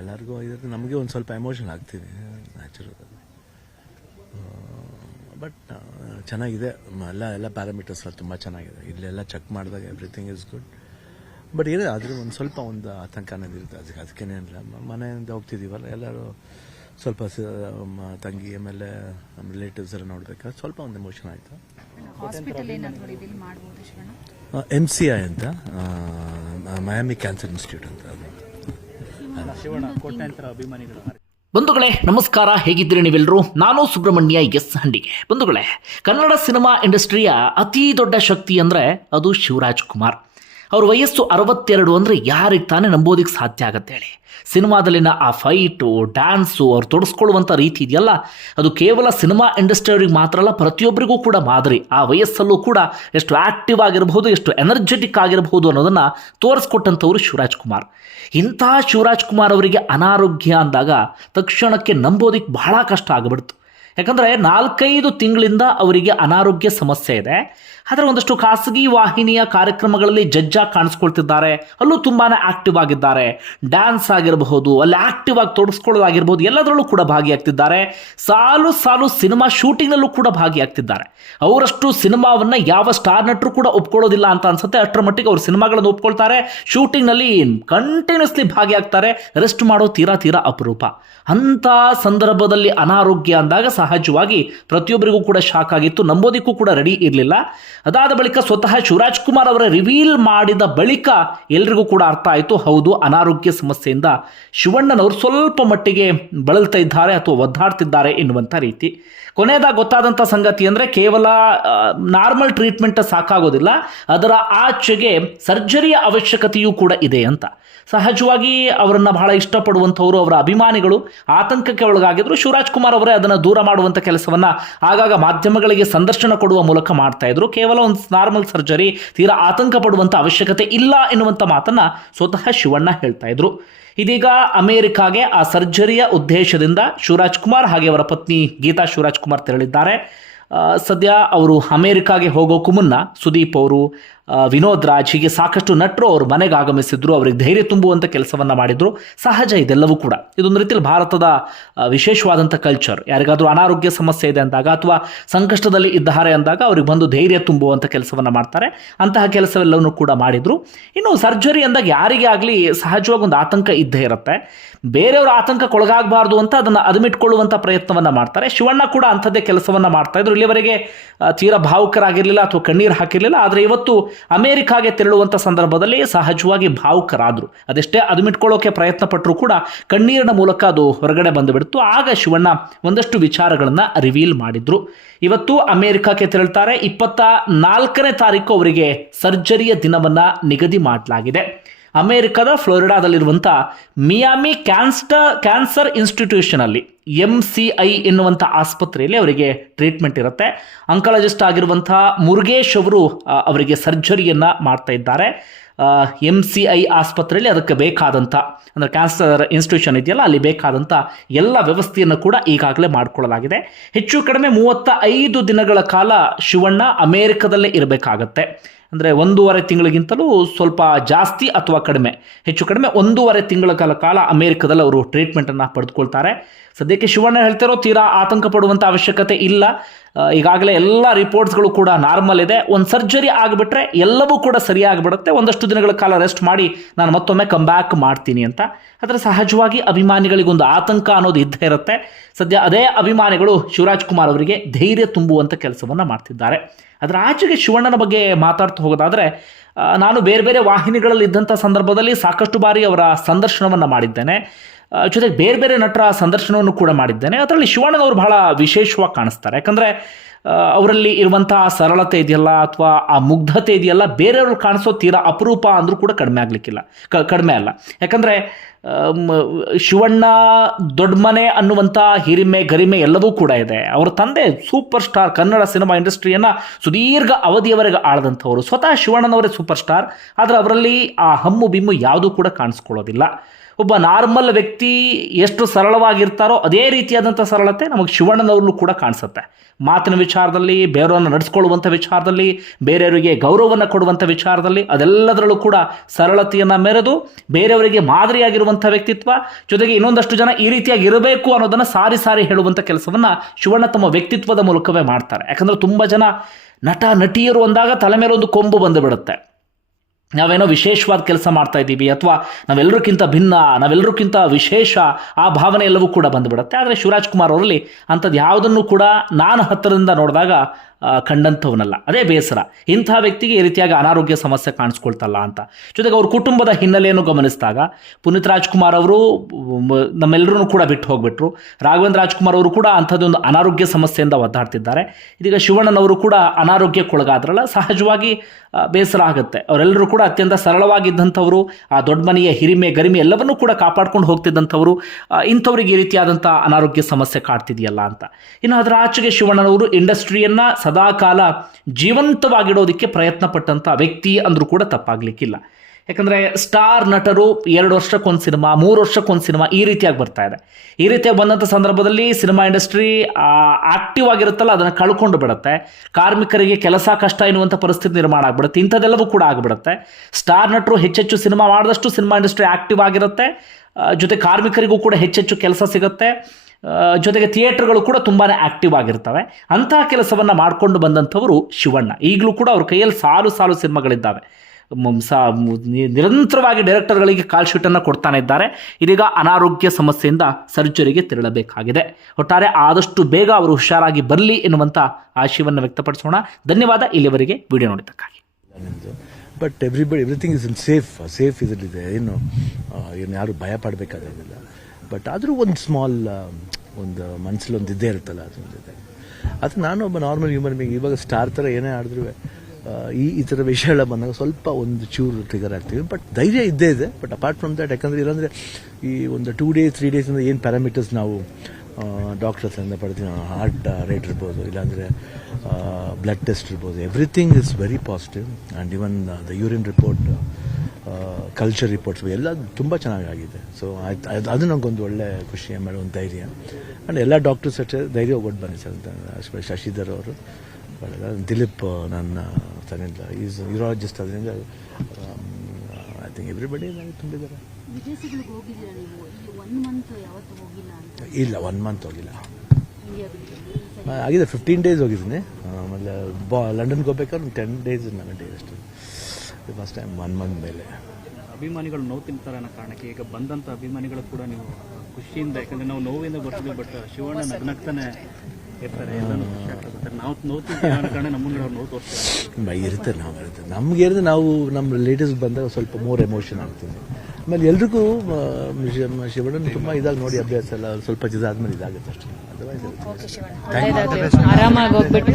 ಎಲ್ಲರಿಗೂ ಇರುತ್ತೆ ನಮಗೆ ಒಂದು ಸ್ವಲ್ಪ ಎಮೋಷನ್ ಆಗ್ತೀವಿ ನ್ಯಾಚುರಲ್ ಬಟ್ ಚೆನ್ನಾಗಿದೆ. ಎಲ್ಲ ಎಲ್ಲ ಪ್ಯಾರಾಮೀಟರ್ಸ್ ಎಲ್ಲ ತುಂಬ ಚೆನ್ನಾಗಿದೆ. ಇಲ್ಲೆಲ್ಲ ಚೆಕ್ ಮಾಡಿದಾಗ ಎವ್ರಿಥಿಂಗ್ ಇಸ್ ಗುಡ್ ಬಟ್ ಇದೆ ಆದರೂ ಒಂದು ಸ್ವಲ್ಪ ಒಂದು ಆತಂಕ ಅನ್ನೋದು ಇರುತ್ತೆ. ಅದಕ್ಕೆ ಅದಕ್ಕೇನಿಲ್ಲ ಮನೆಯಿಂದ ಹೋಗ್ತಿದ್ದೀವಲ್ಲ ಎಲ್ಲರೂ ಸ್ವಲ್ಪ ತಂಗಿ ಆಮೇಲೆ ನಮ್ಮ ರಿಲೇಟಿವ್ಸ್ ಎಲ್ಲ ನೋಡ್ಬೇಕಾದ್ರೆ ಸ್ವಲ್ಪ ಒಂದು ಎಮೋಷನ್ ಆಯಿತು. ಎಂ ಸಿ ಐ ಅಂತ ಮಯಾಮಿ ಕ್ಯಾನ್ಸರ್ ಇನ್ಸ್ಟಿಟ್ಯೂಟ್ ಅಂತ ಅದು. ಬಂಧುಗಳೇ, ನಮಸ್ಕಾರ. ಹೇಗಿದ್ದೀರಿ ನೀವೆಲ್ಲರೂ? ನಾನು ಸುಬ್ರಹ್ಮಣ್ಯ, ಎಸ್ ಹಂಡಿಗೆ. ಬಂಧುಗಳೇ, ಕನ್ನಡ ಸಿನಿಮಾ ಇಂಡಸ್ಟ್ರಿಯ ಅತಿ ದೊಡ್ಡ ಶಕ್ತಿ ಅಂದರೆ ಅದು ಶಿವರಾಜ್ ಕುಮಾರ್. ಅವ್ರ ವಯಸ್ಸು ಅರವತ್ತೆರಡು ಅಂದರೆ ಯಾರಿಗೆ ತಾನೇ ನಂಬೋದಿಕ್ಕೆ ಸಾಧ್ಯ ಆಗತ್ತೆ ಹೇಳಿ. ಸಿನಿಮಾದಲ್ಲಿನ ಆ ಫೈಟು, ಡ್ಯಾನ್ಸು ಅವ್ರು ತೊಡಸ್ಕೊಳ್ಳುವಂಥ ರೀತಿ ಇದೆಯಲ್ಲ, ಅದು ಕೇವಲ ಸಿನಿಮಾ ಇಂಡಸ್ಟ್ರಿಯವ್ರಿಗೆ ಮಾತ್ರ ಅಲ್ಲ ಪ್ರತಿಯೊಬ್ಬರಿಗೂ ಕೂಡ ಮಾದರಿ. ಆ ವಯಸ್ಸಲ್ಲೂ ಕೂಡ ಎಷ್ಟು ಆ್ಯಕ್ಟಿವ್ ಆಗಿರಬಹುದು, ಎಷ್ಟು ಎನರ್ಜೆಟಿಕ್ ಆಗಿರಬಹುದು ಅನ್ನೋದನ್ನು ತೋರಿಸ್ಕೊಟ್ಟಂಥವ್ರು ಶಿವರಾಜ್ ಕುಮಾರ್. ಇಂಥ ಶಿವರಾಜ್ ಕುಮಾರ್ ಅವರಿಗೆ ಅನಾರೋಗ್ಯ ಅಂದಾಗ ತಕ್ಷಣಕ್ಕೆ ನಂಬೋದಿಕ್ಕೆ ಬಹಳ ಕಷ್ಟ ಆಗಿಬಿಡ್ತು. ಯಾಕಂದರೆ ನಾಲ್ಕೈದು ತಿಂಗಳಿಂದ ಅವರಿಗೆ ಅನಾರೋಗ್ಯ ಸಮಸ್ಯೆ ಇದೆ. ಆದರೆ ಒಂದಷ್ಟು ಖಾಸಗಿ ವಾಹಿನಿಯ ಕಾರ್ಯಕ್ರಮಗಳಲ್ಲಿ ಜಜ್ಜಾಗಿ ಕಾಣಿಸ್ಕೊಳ್ತಿದ್ದಾರೆ. ಅಲ್ಲೂ ತುಂಬಾ ಆಕ್ಟಿವ್ ಆಗಿದ್ದಾರೆ. ಡ್ಯಾನ್ಸ್ ಆಗಿರಬಹುದು, ಅಲ್ಲಿ ಆಕ್ಟಿವ್ ಆಗಿ ತೊಡಗಿಸ್ಕೊಳ್ಳೋದಾಗಿರ್ಬೋದು ಎಲ್ಲದರಲ್ಲೂ ಕೂಡ ಭಾಗಿಯಾಗ್ತಿದ್ದಾರೆ. ಸಾಲು ಸಾಲು ಸಿನಿಮಾ ಶೂಟಿಂಗ್ನಲ್ಲೂ ಕೂಡ ಭಾಗಿಯಾಗ್ತಿದ್ದಾರೆ. ಅವರಷ್ಟು ಸಿನಿಮಾವನ್ನು ಯಾವ ಸ್ಟಾರ್ ನಟರು ಕೂಡ ಒಪ್ಕೊಳ್ಳೋದಿಲ್ಲ ಅಂತ ಅನ್ಸುತ್ತೆ. ಅಷ್ಟರ ಮಟ್ಟಿಗೆ ಅವರು ಸಿನಿಮಾಗಳನ್ನು ಒಪ್ಕೊಳ್ತಾರೆ. ಶೂಟಿಂಗ್ನಲ್ಲಿ ಕಂಟಿನ್ಯೂಸ್ಲಿ ಭಾಗಿಯಾಗ್ತಾರೆ. ರೆಸ್ಟ್ ಮಾಡೋ ತೀರಾ ತೀರಾ ಅಪರೂಪ. ಅಂಥ ಸಂದರ್ಭದಲ್ಲಿ ಅನಾರೋಗ್ಯ ಅಂದಾಗ ಸಹಜವಾಗಿ ಪ್ರತಿಯೊಬ್ಬರಿಗೂ ಕೂಡ ಶಾಕ್ ಆಗಿತ್ತು. ನಂಬೋದಿಕ್ಕೂ ಕೂಡ ರೆಡಿ ಇರಲಿಲ್ಲ. ಅದಾದ ಬಳಿಕ ಸ್ವತಃ ಶಿವರಾಜ್ ಕುಮಾರ್ ಅವರ ರಿವೀಲ್ ಮಾಡಿದ ಬಳಿಕ ಎಲ್ರಿಗೂ ಕೂಡ ಅರ್ಥ ಆಯಿತು. ಹೌದು, ಅನಾರೋಗ್ಯ ಸಮಸ್ಯೆಯಿಂದ ಶಿವಣ್ಣನವರು ಸ್ವಲ್ಪ ಮಟ್ಟಿಗೆ ಬಳಲ್ತಾ ಇದ್ದಾರೆ ಅಥವಾ ಒದ್ದಾಡ್ತಿದ್ದಾರೆ ಎನ್ನುವಂಥ ರೀತಿ. ಕೊನೆಯದಾಗಿ ಗೊತ್ತಾದಂಥ ಸಂಗತಿ ಅಂದರೆ ಕೇವಲ ನಾರ್ಮಲ್ ಟ್ರೀಟ್ಮೆಂಟ್ ಸಾಕಾಗೋದಿಲ್ಲ. ಅದರ ಆಚೆಗೆ ಸರ್ಜರಿಯ ಅವಶ್ಯಕತೆಯೂ ಕೂಡ ಇದೆ ಅಂತ. ಸಹಜವಾಗಿ ಅವರನ್ನು ಬಹಳ ಇಷ್ಟಪಡುವಂಥವರು, ಅವರ ಅಭಿಮಾನಿಗಳು ಆತಂಕಕ್ಕೆ ಒಳಗಾಗಿದ್ರು. ಶಿವರಾಜ್ ಕುಮಾರ್ ಅವರೇ ಅದನ್ನು ದೂರ ಮಾಡುವಂಥ ಕೆಲಸವನ್ನು ಆಗಾಗ ಮಾಧ್ಯಮಗಳಿಗೆ ಸಂದರ್ಶನ ಕೊಡುವ ಮೂಲಕ ಮಾಡ್ತಾ ಇದ್ರು. ಕೇವಲ ಒಂದು ನಾರ್ಮಲ್ ಸರ್ಜರಿ, ತೀರಾ ಆತಂಕ ಪಡುವಂಥ ಅವಶ್ಯಕತೆ ಇಲ್ಲ ಎನ್ನುವಂಥ ಮಾತನ್ನು ಸ್ವತಃ ಶಿವಣ್ಣ ಹೇಳ್ತಾ ಇದ್ರು. ಇದೀಗ ಅಮೆರಿಕಾಗೆ ಆ ಸರ್ಜರಿಯ ಉದ್ದೇಶದಿಂದ ಶಿವರಾಜ್ ಕುಮಾರ್ ಹಾಗೆ ಅವರ ಪತ್ನಿ ಗೀತಾ ಶಿವರಾಜ್ ಕುಮಾರ್ ತೆರಳಿದ್ದಾರೆ ಸದ್ಯ ಅವರು ಅಮೆರಿಕಾಗೆ ಹೋಗೋಕ್ಕೂ ಮುನ್ನ ಸುದೀಪ್ ಅವರು ವಿನೋದ್ ರಾಜ್ ಹೀಗೆ ಸಾಕಷ್ಟು ನಟರು ಅವರು ಮನೆಗೆ ಆಗಮಿಸಿದ್ರು, ಅವರಿಗೆ ಧೈರ್ಯ ತುಂಬುವಂಥ ಕೆಲಸವನ್ನು ಮಾಡಿದ್ರು. ಸಹಜ ಇದೆಲ್ಲವೂ ಕೂಡ. ಇದೊಂದು ರೀತಿಯಲ್ಲಿ ಭಾರತದ ವಿಶೇಷವಾದಂಥ ಕಲ್ಚರ್ ಯಾರಿಗಾದರೂ ಅನಾರೋಗ್ಯ ಸಮಸ್ಯೆ ಇದೆ ಅಂದಾಗ ಅಥವಾ ಸಂಕಷ್ಟದಲ್ಲಿ ಇದ್ದಾರೆ ಅಂದಾಗ ಅವ್ರಿಗೆ ಬಂದು ಧೈರ್ಯ ತುಂಬುವಂಥ ಕೆಲಸವನ್ನು ಮಾಡ್ತಾರೆ. ಅಂತಹ ಕೆಲಸವೆಲ್ಲವನ್ನು ಕೂಡ ಮಾಡಿದ್ರು. ಇನ್ನು ಸರ್ಜರಿ ಅಂದಾಗ ಯಾರಿಗೆ ಆಗಲಿ ಸಹಜವಾಗಿ ಒಂದು ಆತಂಕ ಇದ್ದೇ ಇರುತ್ತೆ. ಬೇರೆಯವರು ಆತಂಕಕ್ಕೊಳಗಾಗಬಾರ್ದು ಅಂತ ಅದನ್ನು ಅದುಮಿಟ್ಕೊಳ್ಳುವಂಥ ಪ್ರಯತ್ನವನ್ನು ಮಾಡ್ತಾರೆ. ಶಿವಣ್ಣ ಕೂಡ ಅಂಥದ್ದೇ ಕೆಲಸವನ್ನು ಮಾಡ್ತಾ ಇದ್ರು. ಇಲ್ಲಿವರೆಗೆ ತೀರಾ ಭಾವುಕರಾಗಿರಲಿಲ್ಲ ಅಥವಾ ಕಣ್ಣೀರು ಹಾಕಿರಲಿಲ್ಲ. ಆದರೆ ಇವತ್ತು ಅಮೆರಿಕಾಗೆ ತೆರಳುವಂಥ ಸಂದರ್ಭದಲ್ಲಿ ಸಹಜವಾಗಿ ಭಾವುಕರಾದರು. ಅದೆಷ್ಟೇ ಅದುಮಿಟ್ಕೊಳ್ಳೋಕೆ ಪ್ರಯತ್ನ ಪಟ್ಟರು ಕೂಡ ಕಣ್ಣೀರಿನ ಮೂಲಕ ಅದು ಹೊರಗಡೆ ಬಂದುಬಿಡ್ತು. ಆಗ ಶಿವಣ್ಣ ಒಂದಷ್ಟು ವಿಚಾರಗಳನ್ನು ರಿವೀಲ್ ಮಾಡಿದ್ರು. ಇವತ್ತು ಅಮೆರಿಕಕ್ಕೆ ತೆರಳ್ತಾರೆ. ಇಪ್ಪತ್ತ ನಾಲ್ಕನೇ ತಾರೀಕು ಅವರಿಗೆ ಸರ್ಜರಿಯ ದಿನವನ್ನು ನಿಗದಿ ಮಾಡಲಾಗಿದೆ. ಅಮೆರಿಕದ ಫ್ಲೋರಿಡಾದಲ್ಲಿರುವಂಥ ಮಿಯಾಮಿ ಕ್ಯಾನ್ಸ್ಟ ಕ್ಯಾನ್ಸರ್ ಇನ್ಸ್ಟಿಟ್ಯೂಷನಲ್ಲಿ ಎಂ ಸಿ ಐ ಎನ್ನುವಂಥ ಆಸ್ಪತ್ರೆಯಲ್ಲಿ ಅವರಿಗೆ ಟ್ರೀಟ್ಮೆಂಟ್ ಇರುತ್ತೆ. ಅಂಕಾಲಜಿಸ್ಟ್ ಆಗಿರುವಂಥ ಮುರುಗೇಶ್ ಅವರು ಅವರಿಗೆ ಸರ್ಜರಿಯನ್ನು ಮಾಡ್ತಾ ಇದ್ದಾರೆ. ಎಂ ಸಿ ಐ ಆಸ್ಪತ್ರೆಯಲ್ಲಿ ಅದಕ್ಕೆ ಬೇಕಾದಂಥ, ಅಂದರೆ ಕ್ಯಾನ್ಸರ್ ಇನ್ಸ್ಟಿಟ್ಯೂಷನ್ ಇದೆಯಲ್ಲ, ಅಲ್ಲಿ ಬೇಕಾದಂಥ ಎಲ್ಲ ವ್ಯವಸ್ಥೆಯನ್ನು ಕೂಡ ಈಗಾಗಲೇ ಮಾಡಿಕೊಳ್ಳಲಾಗಿದೆ. ಹೆಚ್ಚು ಕಡಿಮೆ ಮೂವತ್ತ ಐದು ದಿನಗಳ ಕಾಲ ಶಿವಣ್ಣ ಅಮೇರಿಕದಲ್ಲೇ ಇರಬೇಕಾಗತ್ತೆ. ಅಂದರೆ ಒಂದೂವರೆ ತಿಂಗಳಿಗಿಂತಲೂ ಸ್ವಲ್ಪ ಜಾಸ್ತಿ ಅಥವಾ ಕಡಿಮೆ. ಹೆಚ್ಚು ಕಡಿಮೆ ಒಂದೂವರೆ ತಿಂಗಳ ಕಾಲ ಕಾಲ ಅಮೇರಿಕದಲ್ಲಿ ಅವರು ಟ್ರೀಟ್ಮೆಂಟನ್ನು ಪಡೆದುಕೊಳ್ತಾರೆ. ಸದ್ಯಕ್ಕೆ ಶಿವಣ್ಣ ಹೇಳ್ತಿರೋ ತೀರಾ ಆತಂಕ ಪಡುವಂಥ ಅವಶ್ಯಕತೆ ಇಲ್ಲ. ಈಗಾಗಲೇ ಎಲ್ಲ ರಿಪೋರ್ಟ್ಸ್ಗಳು ಕೂಡ ನಾರ್ಮಲ್ ಇದೆ. ಒಂದು ಸರ್ಜರಿ ಆಗಿಬಿಟ್ರೆ ಎಲ್ಲವೂ ಕೂಡ ಸರಿಯಾಗಿಬಿಡುತ್ತೆ. ಒಂದಷ್ಟು ದಿನಗಳ ಕಾಲ ರೆಸ್ಟ್ ಮಾಡಿ ನಾನು ಮತ್ತೊಮ್ಮೆ ಕಮ್ ಬ್ಯಾಕ್ ಮಾಡ್ತೀನಿ ಅಂತ. ಆದರೆ ಸಹಜವಾಗಿ ಅಭಿಮಾನಿಗಳಿಗೊಂದು ಆತಂಕ ಅನ್ನೋದು ಇದ್ದೇ ಇರುತ್ತೆ. ಸದ್ಯ ಅದೇ ಅಭಿಮಾನಿಗಳು ಶಿವರಾಜ್ ಕುಮಾರ್ ಅವರಿಗೆ ಧೈರ್ಯ ತುಂಬುವಂಥ ಕೆಲಸವನ್ನು ಮಾಡ್ತಿದ್ದಾರೆ. ಅದರ ಆಚೆಗೆ ಶಿವಣ್ಣನ ಬಗ್ಗೆ ಮಾತಾಡ್ತಾ ಹೋಗೋದಾದರೆ ನಾನು ಬೇರೆ ಬೇರೆ ವಾಹಿನಿಗಳಲ್ಲಿ ಇದ್ದಂಥ ಸಂದರ್ಭದಲ್ಲಿ ಸಾಕಷ್ಟು ಬಾರಿ ಅವರ ಸಂದರ್ಶನವನ್ನು ಮಾಡಿದ್ದೇನೆ. ಜೊತೆಗೆ ಬೇರೆ ಬೇರೆ ನಟರ ಸಂದರ್ಶನವನ್ನು ಕೂಡ ಮಾಡಿದ್ದೇನೆ. ಅದರಲ್ಲಿ ಶಿವಣ್ಣನವರು ಬಹಳ ವಿಶೇಷವಾಗಿ ಕಾಣಿಸ್ತಾರೆ. ಯಾಕಂದರೆ ಅವರಲ್ಲಿ ಇರುವಂಥ ಸರಳತೆ ಇದೆಯಲ್ಲ ಅಥವಾ ಆ ಮುಗ್ಧತೆ ಇದೆಯಲ್ಲ, ಬೇರೆಯವ್ರಲ್ಲಿ ಕಾಣಿಸೋ ತೀರಾ ಅಪರೂಪ ಅಂದರೂ ಕೂಡ ಕಡಿಮೆ ಆಗಲಿಕ್ಕಿಲ್ಲ. ಕ, ಕಡಿಮೆ ಅಲ್ಲ. ಯಾಕಂದರೆ ಶಿವಣ್ಣ ದೊಡ್ಡಮನೆ ಅನ್ನುವಂಥ ಹಿರಿಮೆ, ಗರಿಮೆ ಎಲ್ಲವೂ ಕೂಡ ಇದೆ. ಅವರ ತಂದೆ ಸೂಪರ್ ಸ್ಟಾರ್ ಕನ್ನಡ ಸಿನಿಮಾ ಇಂಡಸ್ಟ್ರಿಯನ್ನು ಸುದೀರ್ಘ ಅವಧಿಯವರೆಗೆ ಆಳದಂಥವರು. ಸ್ವತಃ ಶಿವಣ್ಣನವರೇ ಸೂಪರ್ ಸ್ಟಾರ್. ಆದರೆ ಅವರಲ್ಲಿ ಆ ಹಮ್ಮು ಬಿಮ್ಮು ಯಾವುದೂ ಕೂಡ ಕಾಣಿಸ್ಕೊಳ್ಳೋದಿಲ್ಲ. ಒಬ್ಬ ನಾರ್ಮಲ್ ವ್ಯಕ್ತಿ ಎಷ್ಟು ಸರಳವಾಗಿರ್ತಾರೋ ಅದೇ ರೀತಿಯಾದಂಥ ಸರಳತೆ ನಮಗೆ ಶಿವಣ್ಣನವ್ರಲ್ಲೂ ಕೂಡ ಕಾಣಿಸುತ್ತೆ. ಮಾತಿನ ವಿಚಾರದಲ್ಲಿ, ಬೇರೆಯವ್ರನ್ನ ನಡೆಸ್ಕೊಳ್ಳುವಂಥ ವಿಚಾರದಲ್ಲಿ, ಬೇರೆಯವರಿಗೆ ಗೌರವವನ್ನು ಕೊಡುವಂಥ ವಿಚಾರದಲ್ಲಿ ಅದೆಲ್ಲದರಲ್ಲೂ ಕೂಡ ಸರಳತೆಯನ್ನು ಮೆರೆದು ಬೇರೆಯವರಿಗೆ ಮಾದರಿಯಾಗಿರುವಂಥ ವ್ಯಕ್ತಿತ್ವ, ಜೊತೆಗೆ ಇನ್ನೊಂದಷ್ಟು ಜನ ಈ ರೀತಿಯಾಗಿ ಇರಬೇಕು ಅನ್ನೋದನ್ನು ಸಾರಿ ಸಾರಿ ಹೇಳುವಂಥ ಕೆಲಸವನ್ನು ಶಿವಣ್ಣ ತಮ್ಮ ವ್ಯಕ್ತಿತ್ವದ ಮೂಲಕವೇ ಮಾಡ್ತಾರೆ. ಯಾಕಂದರೆ ತುಂಬ ಜನ ನಟ, ನಟಿಯರು ಅಂದಾಗ ತಲೆ ಮೇಲೆ ಒಂದು ಕೊಂಬು ಬಂದು ಬಿಡುತ್ತೆ. ನಾವೇನೋ ವಿಶೇಷವಾದ ಕೆಲಸ ಮಾಡ್ತಾ ಇದ್ದೀವಿ ಅಥವಾ ನಾವೆಲ್ಲರಿಗಿಂತ ಭಿನ್ನ ನಾವೆಲ್ಲರಿಗಿಂತ ವಿಶೇಷ ಆ ಭಾವನೆ ಎಲ್ಲವೂ ಕೂಡ ಬಂದುಬಿಡುತ್ತೆ. ಆದರೆ ಶಿವರಾಜ್ ಕುಮಾರ್ ಅವರಲ್ಲಿ ಅಂಥದ್ದು ಯಾವುದನ್ನು ಕೂಡ ನಾನು ಹತ್ತಿರದಿಂದ ನೋಡಿದಾಗ ಕಂಡಂಥವನಲ್ಲ. ಅದೇ ಬೇಸರ. ಇಂಥ ವ್ಯಕ್ತಿಗೆ ಈ ರೀತಿಯಾಗಿ ಅನಾರೋಗ್ಯ ಸಮಸ್ಯೆ ಕಾಣಿಸ್ಕೊಳ್ತಲ್ಲ ಅಂತ. ಜೊತೆಗೆ ಅವ್ರ ಕುಟುಂಬದ ಹಿನ್ನೆಲೆಯನ್ನು ಗಮನಿಸಿದಾಗ ಪುನೀತ್ ರಾಜ್ಕುಮಾರ್ ಅವರು ನಮ್ಮೆಲ್ಲರೂ ಕೂಡ ಬಿಟ್ಟು ಹೋಗ್ಬಿಟ್ರು. ರಾಘವೇಂದ್ರ ರಾಜ್ಕುಮಾರ್ ಅವರು ಕೂಡ ಅಂಥದ್ದೊಂದು ಅನಾರೋಗ್ಯ ಸಮಸ್ಯೆಯಿಂದ ಒದ್ದಾಡ್ತಿದ್ದಾರೆ. ಇದೀಗ ಶಿವಣ್ಣನವರು ಕೂಡ ಅನಾರೋಗ್ಯಕ್ಕೊಳಗಾದ್ರಲ್ಲ, ಸಹಜವಾಗಿ ಬೇಸರ ಆಗುತ್ತೆ. ಅವರೆಲ್ಲರೂ ಕೂಡ ಅತ್ಯಂತ ಸರಳವಾಗಿದ್ದಂಥವರು, ಆ ದೊಡ್ಡ ಮನೆಯ ಹಿರಿಮೆ, ಗರಿಮೆ ಎಲ್ಲವನ್ನೂ ಕೂಡ ಕಾಪಾಡ್ಕೊಂಡು ಹೋಗ್ತಿದ್ದಂಥವರು ಇಂಥವ್ರಿಗೆ ಈ ರೀತಿಯಾದಂಥ ಅನಾರೋಗ್ಯ ಸಮಸ್ಯೆ ಕಾಡ್ತಿದೆಯಲ್ಲ ಅಂತ. ಇನ್ನು ಅದರ ಆಚೆಗೆ ಶಿವಣ್ಣನವರು ಇಂಡಸ್ಟ್ರಿಯನ್ನು ಸದಾಕಾಲ ಜೀವಂತವಾಗಿಡೋದಕ್ಕೆ ಪ್ರಯತ್ನ ಪಟ್ಟಂಥ ವ್ಯಕ್ತಿ ಅಂದರೂ ಕೂಡ ತಪ್ಪಾಗಲಿಕ್ಕಿಲ್ಲ. ಯಾಕಂದರೆ ಸ್ಟಾರ್ ನಟರು ಎರಡು ವರ್ಷಕ್ಕೊಂದು ಸಿನಿಮಾ, ಮೂರು ವರ್ಷಕ್ಕೊಂದು ಸಿನಿಮಾ ಈ ರೀತಿಯಾಗಿ ಬರ್ತಾ ಇದೆ. ಈ ರೀತಿಯಾಗಿ ಬಂದಂಥ ಸಂದರ್ಭದಲ್ಲಿ ಸಿನಿಮಾ ಇಂಡಸ್ಟ್ರಿ ಆಕ್ಟಿವ್ ಆಗಿರುತ್ತಲ್ಲ, ಅದನ್ನು ಕಳ್ಕೊಂಡು ಬಿಡುತ್ತೆ. ಕಾರ್ಮಿಕರಿಗೆ ಕೆಲಸ ಕಷ್ಟ ಎನ್ನುವಂಥ ಪರಿಸ್ಥಿತಿ ನಿರ್ಮಾಣ ಆಗ್ಬಿಡುತ್ತೆ. ಇಂಥದ್ದೆಲ್ಲವೂ ಕೂಡ ಆಗಿಬಿಡುತ್ತೆ. ಸ್ಟಾರ್ ನಟರು ಹೆಚ್ಚೆಚ್ಚು ಸಿನಿಮಾ ಮಾಡಿದಷ್ಟು ಸಿನಿಮಾ ಇಂಡಸ್ಟ್ರಿ ಆಕ್ಟಿವ್ ಆಗಿರುತ್ತೆ. ಜೊತೆ ಕಾರ್ಮಿಕರಿಗೂ ಕೂಡ ಹೆಚ್ಚೆಚ್ಚು ಕೆಲಸ ಸಿಗುತ್ತೆ. ಜೊತೆಗೆ ಥಿಯೇಟ್ರ್ಗಳು ಕೂಡ ತುಂಬಾ ಆಕ್ಟಿವ್ ಆಗಿರ್ತವೆ. ಅಂತಹ ಕೆಲಸವನ್ನು ಮಾಡಿಕೊಂಡು ಬಂದಂಥವರು ಶಿವಣ್ಣ. ಈಗಲೂ ಕೂಡ ಅವ್ರ ಕೈಯಲ್ಲಿ ಸಾಲು ಸಾಲು ಸಿನಿಮಾಗಳಿದ್ದಾವೆ. ಸಾ ನಿರಂತರವಾಗಿ ಡೈರೆಕ್ಟರ್ಗಳಿಗೆ ಕಾಲ್ ಶೀಟನ್ನು ಕೊಡ್ತಾನೆ ಇದ್ದಾರೆ. ಇದೀಗ ಅನಾರೋಗ್ಯ ಸಮಸ್ಯೆಯಿಂದ ಸರ್ಜರಿಗೆ ತೆರಳಬೇಕಾಗಿದೆ. ಒಟ್ಟಾರೆ ಆದಷ್ಟು ಬೇಗ ಅವರು ಹುಷಾರಾಗಿ ಬರಲಿ ಎನ್ನುವಂಥ ಆಶಯವನ್ನು ವ್ಯಕ್ತಪಡಿಸೋಣ. ಧನ್ಯವಾದ. ಇಲ್ಲಿವರೆಗೆ video ನೋಡಿದ್ದಕ್ಕಾಗಿ. But everybody everything is in safe safe ಇದರಲ್ಲಿದೆ ಏನು ಏನು ಯಾರು ಭಯ ಪಡಬೇಕಾಗಿಲ್ಲ ಬಟ್ ಆದರೂ ಒಂದು ಸ್ಮಾಲ್ ಒಂದು ಮನಸ್ಸಲ್ಲಿ ಒಂದು ಇದ್ದೇ ಇರುತ್ತಲ್ಲ ಅದೊಂದಿದೆ ಅದು ನಾನು ಒಬ್ಬ ನಾರ್ಮಲ್ ಹ್ಯೂಮನ್ ಬೀಂಗ್ ಇವಾಗ ಸ್ಟಾರ್ ಥರ ಏನೇ ಆಡಿದ್ರು ಈ ಈ ಥರ ವಿಷಯಗಳ ಬಂದಾಗ ಸ್ವಲ್ಪ ಒಂದು ಚೂರು ಟ್ರಿಗರ್ ಆಗ್ತೀವಿ. ಬಟ್ ಧೈರ್ಯ ಇದ್ದೇ ಇದೆ. ಬಟ್ ಅಪಾರ್ಟ್ ಫ್ರಮ್ ದಟ್ ಯಾಕಂದರೆ ಇಲ್ಲಾಂದರೆ ಈ ಒಂದು ಟೂ ಡೇಸ್ ತ್ರೀ ಡೇಸಿಂದ ಏನು ಪ್ಯಾರಾಮೀಟರ್ಸ್ ನಾವು ಡಾಕ್ಟರ್ ಹತ್ರದಿಂದ ಪಡ್ತೀವಿ ಹಾರ್ಟ್ ರೇಟ್ ಇರ್ಬೋದು, ಇಲ್ಲಾಂದರೆ ಬ್ಲಡ್ ಟೆಸ್ಟ್ ಇರ್ಬೋದು everything is very positive and even the urine report culture reports ಎಲ್ಲ ತುಂಬ ಚೆನ್ನಾಗಾಗಿದೆ. ಸೊ ಅದು ಅದು ನನಗೊಂದು ಒಳ್ಳೆ ಖುಷಿ ಆಮೇಲೆ ಒಂದು ಧೈರ್ಯ. ಆ್ಯಂಡ್ ಎಲ್ಲ ಡಾಕ್ಟರ್ಸ್ ಅಷ್ಟೇ ಧೈರ್ಯ ಹೋಗ್ಬಿಟ್ಟು ಬನ್ನಿ ಸರ್ ಅಂತ ಶಶಿಧರ್ ಅವರು. ದಿಲೀಪ್ ನನ್ನ ತನ್ನಿಂದ ಈಸ್ ಯೂರಾಲಜಿಸ್ಟ್ ಅದರಿಂದ ಐ ಥಿಂಕ್ ಎವ್ರಿಬಡಿ ತುಂಬಿದ್ದಾರೆ. ಇಲ್ಲಿ ಒನ್ ಮಂತ್ ಹೋಗಿಲ್ಲ ಆಗಿದೆ. ಫಿಫ್ಟೀನ್ ಡೇಸ್ ಹೋಗಿದ್ದೀನಿ. ಆಮೇಲೆ ಬಾ ಲಂಡನ್ಗೆ ಹೋಗ್ಬೇಕಾದ್ರೆ ಒಂದು ಟೆನ್ ಡೇಸ್ ನನ್ನ ಡೇ ಅಷ್ಟೇ. ಫಸ್ಟ್ ಟೈಮ್ ಒನ್ ಮಂತ್ ಮೇಲೆ ಅಭಿಮಾನಿಗಳು ನೋವು ತಿಂತಾರೆ ಅನ್ನೋ ಕಾರಣಕ್ಕೆ ಈಗ ಬಂದಂಥ ಅಭಿಮಾನಿಗಳು ಕೂಡ ನೀವು ಖುಷಿಯಿಂದ ಯಾಕಂದ್ರೆ ನಾವು ನೋವಿಂದ ಬರ್ತೀವಿ ಬಟ್ ಶಿವಣ್ಣ ನಗ್ನಗ್ತಾನೆ ಇರ್ತಾರೆ ಎಲ್ಲನೂ ಖುಷಿ ಆಗ್ತದೆ. ನಾವು ನೋವು ತಿಂತೀವಿ ಅನ್ನೋ ಕಾರಣ ನಮ್ಮನ್ನ ನೋವು ಇರುತ್ತೆ ನಾವು ಇರುತ್ತೆ. ನಮ್ಗೆ ಇರೋದು ನಾವು ನಮ್ಮ ಲೇಡೀಸ್ ಬಂದಾಗ ಸ್ವಲ್ಪ ಮೋರ್ ಎಮೋಷನ್ ಆಗ್ತೀವಿ ಆಮೇಲೆ ಎಲ್ರಿಗೂ ಶಿವಣ್ಣ ತುಂಬಾ ಶಿವಣ್ಣನ ತುಂಬ ಇದಾಗಿ ನೋಡಿ ಅಭ್ಯಾಸ ಎಲ್ಲ ಸ್ವಲ್ಪ ಇದಾದ್ಮೇಲೆ ಇದಾಗುತ್ತೆ ಅಷ್ಟೇ. ಅದರ್ವೈಸ್ ಆರಾಮಾಗಿ ಹೋಗ್ಬಿಟ್ಟು